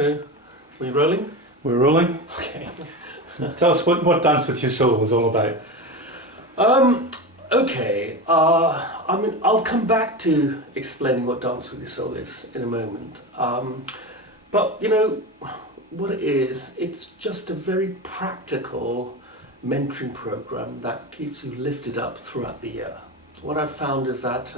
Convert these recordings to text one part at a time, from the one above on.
So we rolling? We're rolling? Okay. Tell us what Dance With Your Soul is all about. Okay. I'll come back to explaining what Dance With Your Soul is in a moment. But, you know, what it is, it's just a very practical mentoring program that keeps you lifted up throughout the year. What I've found is that,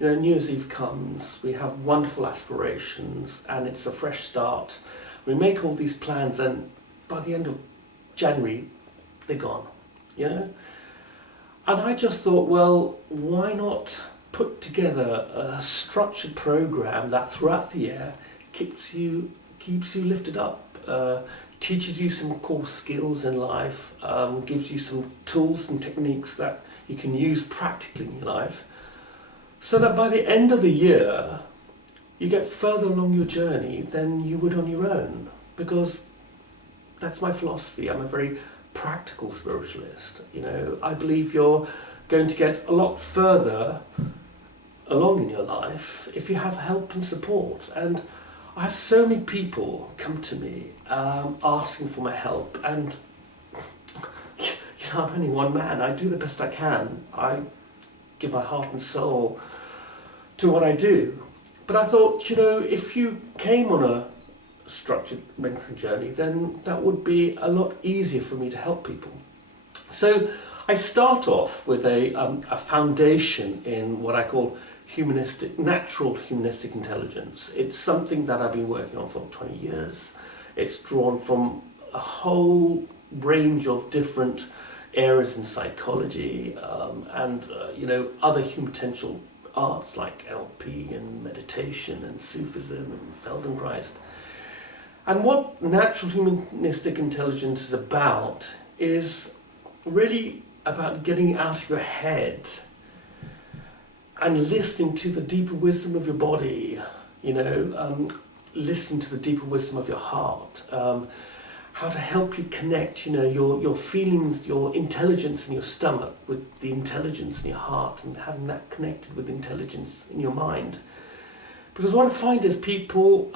New Year's Eve comes, we have wonderful aspirations, and it's a fresh start. We make all these plans, and by the end of January, they're gone, you know? And I just thought, well, why not put together a structured program that throughout the year keeps you lifted up, teaches you some core skills in life, gives you some tools and techniques that you can use practically in your life, so that by the end of the year, you get further along your journey than you would on your own. Because that's my philosophy. I'm a very practical spiritualist. You know, I believe you're going to get a lot further along in your life if you have help and support. And I have so many people come to me asking for my help, and I'm only one man. I do the best I can. I give my heart and soul to what I do. But I thought, if you came on a structured mentoring journey, then that would be a lot easier for me to help people. So I start off with a foundation in what I call natural humanistic intelligence. It's something that I've been working on for 20 years. It's drawn from a whole range of different areas in psychology and other human potential arts like LP and meditation and Sufism and Feldenkrais. And what natural humanistic intelligence is about is really about getting out of your head and listening to the deeper wisdom of your body, listening to the deeper wisdom of your heart, how to help you connect, your feelings, your intelligence in your stomach with the intelligence in your heart, and having that connected with intelligence in your mind. Because what I find is people,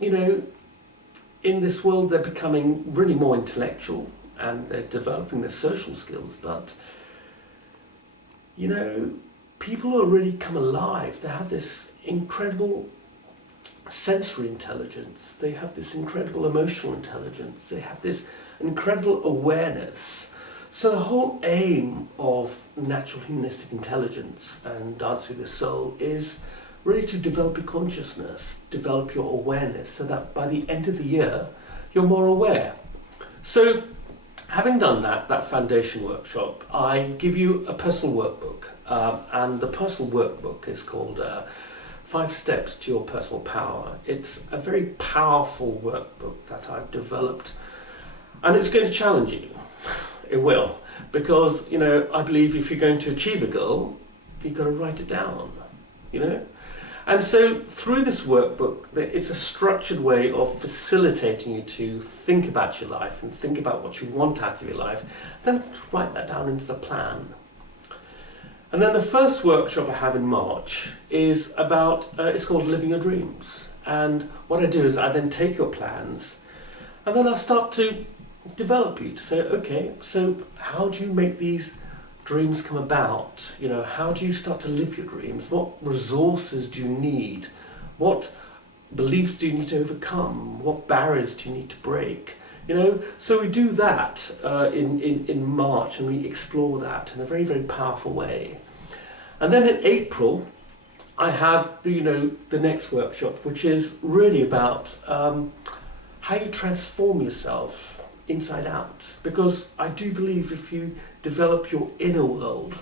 in this world they're becoming really more intellectual and they're developing their social skills, but, people are really come alive. They have this incredible sensory intelligence, they have this incredible emotional intelligence, they have this incredible awareness. So the whole aim of natural humanistic intelligence and Dance With Your Soul is really to develop your consciousness, develop your awareness, so that by the end of the year, you're more aware. So having done that foundation workshop, I give you a personal workbook. And the personal workbook is called 5 Steps to Your Personal Power. It's a very powerful workbook that I've developed, and it's going to challenge you. It will, because I believe if you're going to achieve a goal, you've got to write it down. And so through this workbook, it's a structured way of facilitating you to think about your life and think about what you want out of your life, then write that down into the plan. And then the first workshop I have in March is about, it's called Living Your Dreams. And what I do is I then take your plans and then I start to develop you to say, okay, so how do you make these dreams come about? How do you start to live your dreams? What resources do you need? What beliefs do you need to overcome? What barriers do you need to break? So we do that in March, and we explore that in a very, very powerful way. And then in April, I have the next workshop, which is really about how you transform yourself inside out. Because I do believe if you develop your inner world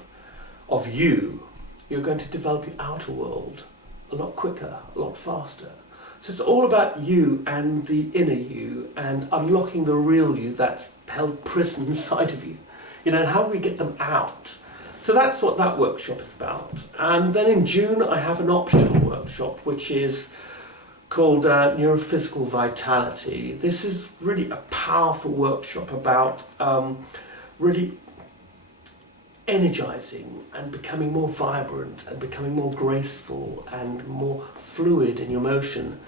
of you, you're going to develop your outer world a lot quicker, a lot faster. So it's all about you and the inner you and unlocking the real you that's held prison inside of you. And how do we get them out? So that's what that workshop is about. And then in June I have an optional workshop which is called Neurophysical Vitality. This is really a powerful workshop about really energizing and becoming more vibrant and becoming more graceful and more fluid in your motion.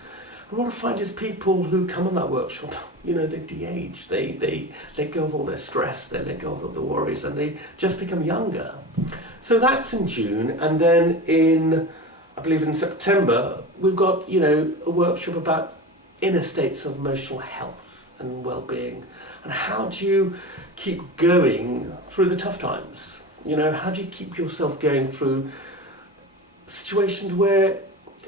And what I find is people who come on that workshop, they de-age, they let go of all their stress, they let go of all the worries, and they just become younger. So that's in June, and then I believe in September, we've got, a workshop about inner states of emotional health and well-being, and how do you keep going through the tough times? How do you keep yourself going through situations where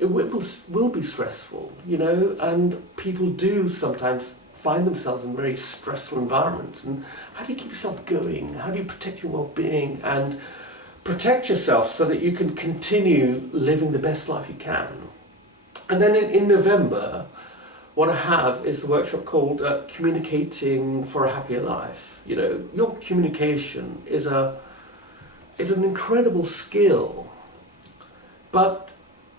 it will be stressful, and people do sometimes find themselves in very stressful environments. And how do you keep yourself going? How do you protect your well-being and protect yourself so that you can continue living the best life you can? And then in November, what I have is a workshop called Communicating for a Happier Life. Your communication is an incredible skill, but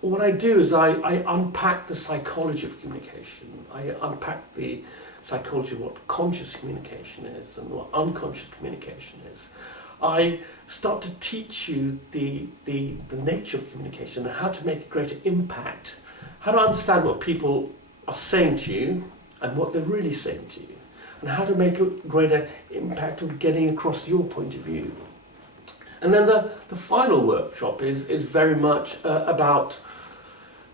what I do is I unpack the psychology of communication. I unpack the psychology of what conscious communication is and what unconscious communication is. I start to teach you the nature of communication and how to make a greater impact, how to understand what people are saying to you and what they're really saying to you, and how to make a greater impact of getting across your point of view. And then the final workshop is very much about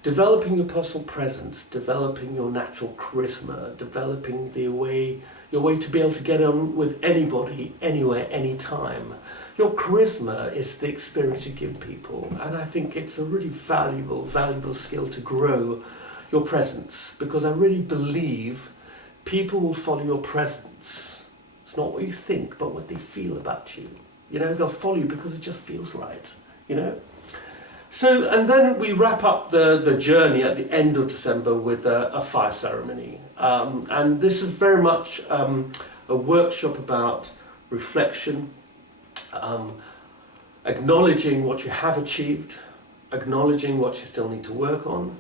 developing your personal presence, developing your natural charisma, developing your way to be able to get on with anybody, anywhere, anytime. Your charisma is the experience you give people, and I think it's a really valuable skill to grow your presence, because I really believe people will follow your presence. It's not what you think, but what they feel about you. They'll follow you because it just feels right, So, and then we wrap up the journey at the end of December with a fire ceremony. And this is very much a workshop about reflection, acknowledging what you have achieved, acknowledging what you still need to work on,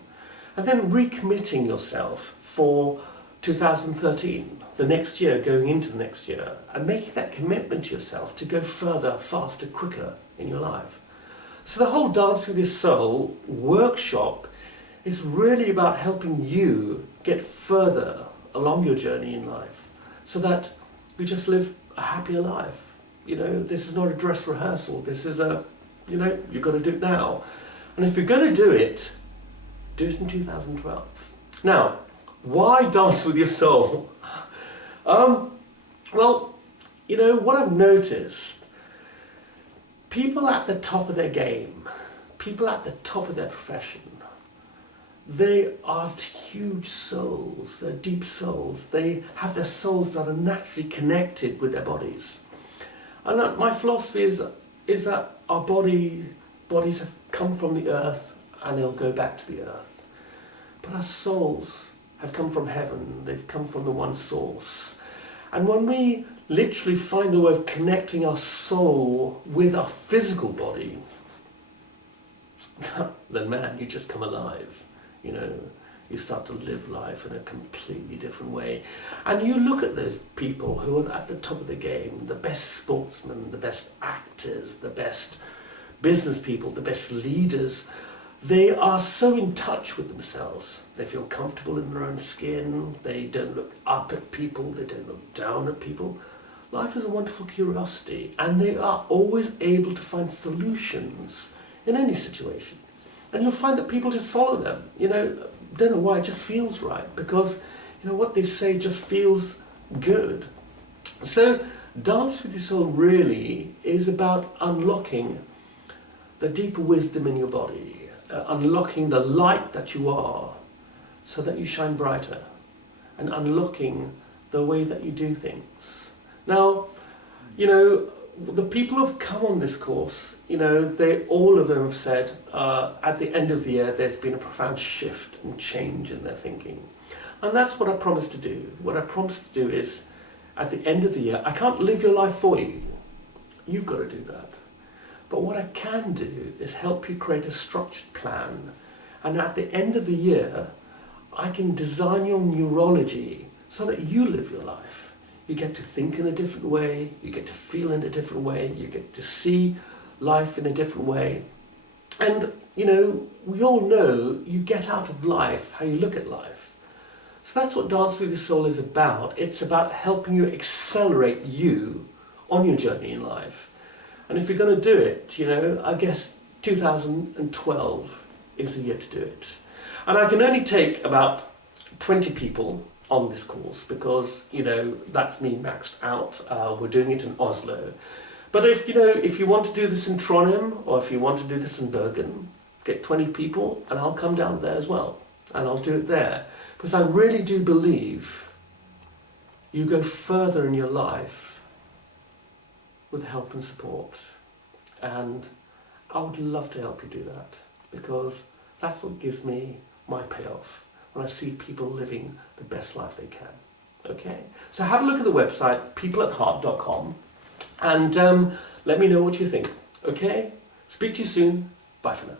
and then recommitting yourself for 2013, the next year, going into the next year, and making that commitment to yourself to go further, faster, quicker in your life. So the whole Dance with Your Soul workshop is really about helping you get further along your journey in life, so that you just live a happier life. This is not a dress rehearsal. This is you've got to do it now. And if you're going to do it in 2012. Now, why Dance with Your Soul? Well, what I've noticed, people at the top of their game, people at the top of their profession, they are huge souls, they're deep souls. They have their souls that are naturally connected with their bodies. And my philosophy is that our bodies have come from the earth and they'll go back to the earth. But our souls have come from heaven, they've come from the one source. And when we literally find the way of connecting our soul with our physical body, then man, you just come alive. You start to live life in a completely different way. And you look at those people who are at the top of the game, the best sportsmen, the best actors, the best business people, the best leaders. They are so in touch with themselves. They feel comfortable in their own skin. They don't look up at people. They don't look down at people. Life is a wonderful curiosity, and they are always able to find solutions in any situation. And you'll find that people just follow them. Don't know why, it just feels right, because what they say just feels good. So Dance with Your Soul really is about unlocking the deeper wisdom in your body, unlocking the light that you are so that you shine brighter, and unlocking the way that you do things. Now, the people who have come on this course, all of them have said at the end of the year there's been a profound shift and change in their thinking. And that's what I promise to do. What I promise to do is, at the end of the year, I can't live your life for you. You've got to do that. But what I can do is help you create a structured plan. And at the end of the year, I can design your neurology so that you live your life. You get to think in a different way, you get to feel in a different way, you get to see life in a different way. And, we all know you get out of life how you look at life. So that's what Dance with Your Soul is about. It's about helping you accelerate you on your journey in life. And if you're going to do it, I guess 2012 is the year to do it. And I can only take about 20 people on this course because, that's me maxed out. We're doing it in Oslo. But if you want to do this in Trondheim or if you want to do this in Bergen, get 20 people and I'll come down there as well. And I'll do it there. Because I really do believe you go further in your life with help and support. And I would love to help you do that. Because that's what gives me my payoff. When I see people living the best life they can. Okay? So have a look at the website, peopleatheart.com. And let me know what you think. Okay? Speak to you soon. Bye for now.